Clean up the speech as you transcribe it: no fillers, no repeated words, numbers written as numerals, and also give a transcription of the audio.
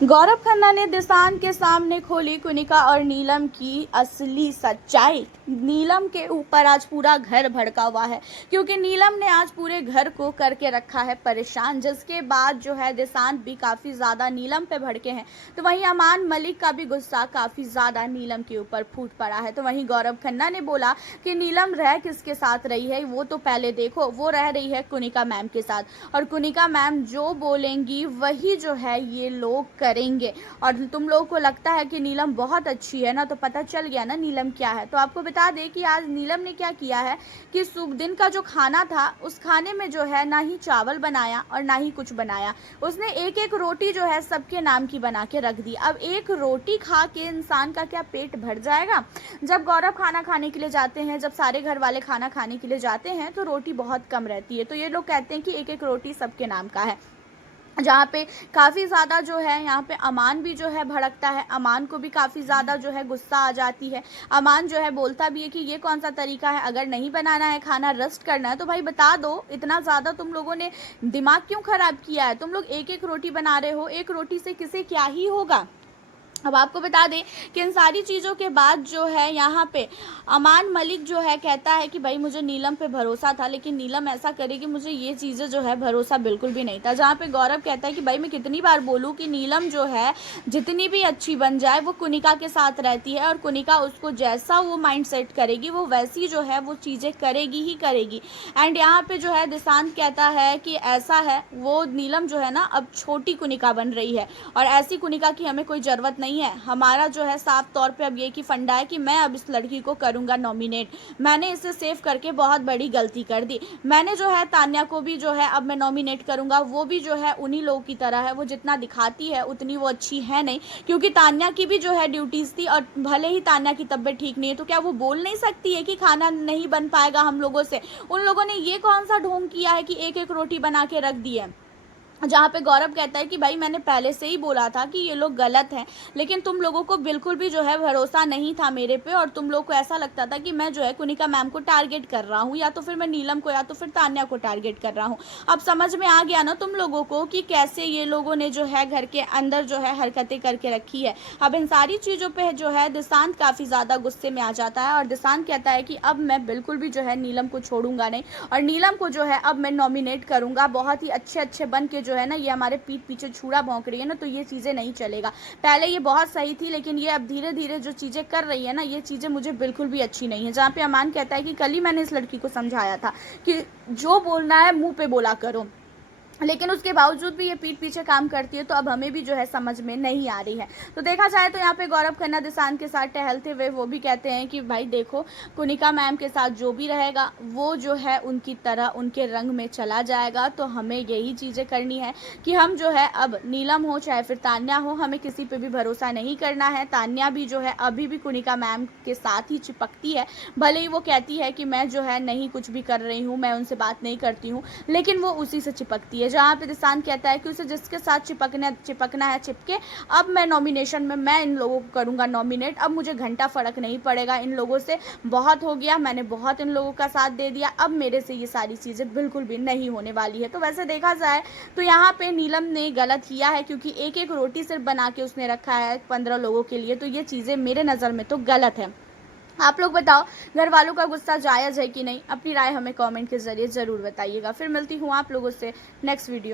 गौरव खन्ना ने दिशान के सामने खोली कुनिका और नीलम की असली सच्चाई। नीलम के ऊपर आज पूरा घर भड़का हुआ है, क्योंकि नीलम ने आज पूरे घर को करके रखा है परेशान, जिसके बाद जो है दिशांत भी काफ़ी ज़्यादा नीलम पे भड़के हैं। तो वहीं अमान मलिक का भी गुस्सा काफ़ी ज़्यादा नीलम के ऊपर फूट पड़ा है। तो वहीं गौरव खन्ना ने बोला कि नीलम रह किसके साथ रही है वो तो पहले देखो, वो रह रही है कुनिका मैम के साथ, और कुनिका मैम जो बोलेंगी वही जो है ये लोग करेंगे। और तुम लोगों को लगता है कि नीलम बहुत अच्छी है ना, तो पता चल गया ना नीलम क्या है। तो आपको बता दें कि आज नीलम ने क्या किया है कि सुबह दिन का जो खाना था उस खाने में जो है ना ही चावल बनाया और ना ही कुछ बनाया, उसने एक एक रोटी जो है सबके नाम की बना के रख दी। अब एक रोटी खा के इंसान का क्या पेट भर जाएगा? जब गौरव खाना खाने के लिए जाते हैं, जब सारे घर वाले खाना खाने के लिए जाते हैं, तो रोटी बहुत कम रहती है। तो ये लोग कहते हैं कि एक एक रोटी सबके नाम का है, जहाँ पे काफ़ी ज़्यादा जो है यहाँ पे अमान भी जो है भड़कता है। अमान को भी काफ़ी ज़्यादा जो है गुस्सा आ जाती है। अमान जो है बोलता भी है कि ये कौन सा तरीका है, अगर नहीं बनाना है खाना, रेस्ट करना है तो भाई बता दो, इतना ज़्यादा तुम लोगों ने दिमाग क्यों ख़राब किया है? तुम लोग एक एक रोटी बना रहे हो, एक रोटी से किसे क्या ही होगा। अब आपको बता दें कि इन सारी चीज़ों के बाद जो है यहाँ पे अमान मलिक जो है कहता है कि भाई मुझे नीलम पे भरोसा था, लेकिन नीलम ऐसा करेगी, मुझे ये चीज़ें जो है भरोसा बिल्कुल भी नहीं था। जहाँ पे गौरव कहता है कि भाई मैं कितनी बार बोलूँ कि नीलम जो है जितनी भी अच्छी बन जाए वो कुनिका के साथ रहती है, और कुनिका उसको जैसा वो माइंड सेट करेगी वो वैसी जो है वो चीज़ें करेगी ही करेगी। एंड यहाँ पे जो है दिशांत कहता है कि ऐसा है, वो नीलम जो है ना अब छोटी कुनिका बन रही है, और ऐसी कुनिका की हमें कोई ज़रूरत नहीं है। हमारा जो है साफ तौर पे अब ये की फंडा है कि मैं अब इस लड़की को करूंगा नॉमिनेट। मैंने इसे सेव करके बहुत बड़ी गलती कर दी। मैंने जो है तान्या को भी जो है अब मैं नॉमिनेट करूंगा। वो भी जो है उन्हीं लोगों की तरह है, वो जितना दिखाती है उतनी वो अच्छी है नहीं, क्योंकि तान्या की भी जो है ड्यूटीज थी, और भले ही तान्या की तबीयत ठीक नहीं है तो क्या वो बोल नहीं सकती है कि खाना नहीं बन पाएगा हम लोगों से? उन लोगों ने ये कौन सा ढोंग किया है कि एक एक रोटी बना के रख दी है? जहाँ पे गौरव कहता है कि भाई मैंने पहले से ही बोला था कि ये लोग गलत हैं, लेकिन तुम लोगों को बिल्कुल भी जो है भरोसा नहीं था मेरे पे, और तुम लोग को ऐसा लगता था कि मैं जो है कुनिका मैम को टारगेट कर रहा हूँ, या तो फिर मैं नीलम को या तो फिर तान्या को टारगेट कर रहा हूँ। अब समझ में आ गया ना तुम लोगों को कि कैसे ये लोगों ने जो है घर के अंदर जो है हरकतें करके रखी है। अब इन सारी चीज़ों पर जो है दिशांत काफ़ी ज़्यादा गुस्से में आ जाता है, और दिशांत कहता है कि अब मैं बिल्कुल भी जो है नीलम को छोड़ूंगा नहीं, और नीलम को जो है अब मैं नॉमिनेट करूँगा। बहुत ही अच्छे अच्छे बन के जो है ना ये हमारे पीठ पीछे छुरा भौंक रही है ना, तो ये चीज़ें नहीं चलेगा। पहले ये बहुत सही थी, लेकिन ये अब धीरे धीरे जो चीज़ें कर रही है ना, ये चीज़ें मुझे बिल्कुल भी अच्छी नहीं है। जहाँ पे अमान कहता है कि कल ही मैंने इस लड़की को समझाया था कि जो बोलना है मुंह पे बोला करो, लेकिन उसके बावजूद भी ये पीठ पीछे काम करती है, तो अब हमें भी जो है समझ में नहीं आ रही है। तो देखा जाए तो यहाँ पे गौरव खन्ना दिशांत के साथ टहलते हुए वो भी कहते हैं कि भाई देखो, कुनिका मैम के साथ जो भी रहेगा वो जो है उनकी तरह उनके रंग में चला जाएगा। तो हमें यही चीज़ें करनी है कि हम जो है अब नीलम हो चाहे फिर तान्या हो, हमें किसी पर भी भरोसा नहीं करना है। तान्या भी जो है अभी भी कुनिका मैम के साथ ही चिपकती है, भले ही वो कहती है कि मैं जो है नहीं कुछ भी कर रही हूँ, मैं उनसे बात नहीं करती हूँ, लेकिन वो उसी से चिपकती है। जहाँ पे दिशांत कहता है कि उसे जिसके साथ चिपकना है चिपके, अब मैं नॉमिनेशन में मैं इन लोगों को करूंगा नॉमिनेट, अब मुझे घंटा फर्क नहीं पड़ेगा इन लोगों से, बहुत हो गया, मैंने बहुत इन लोगों का साथ दे दिया, अब मेरे से ये सारी चीज़ें बिल्कुल भी नहीं होने वाली है। तो वैसे देखा जाए तो यहाँ पे नीलम ने गलत किया है, क्योंकि एक एक रोटी सिर्फ बना के उसने रखा है 15 लोगों के लिए, तो ये चीज़ें मेरे नज़र में तो गलत है। आप लोग बताओ, घर वालों का गुस्सा जायज़ है कि नहीं? अपनी राय हमें कमेंट के ज़रिए ज़रूर बताइएगा। फिर मिलती हूँ आप लोगों से नेक्स्ट वीडियो।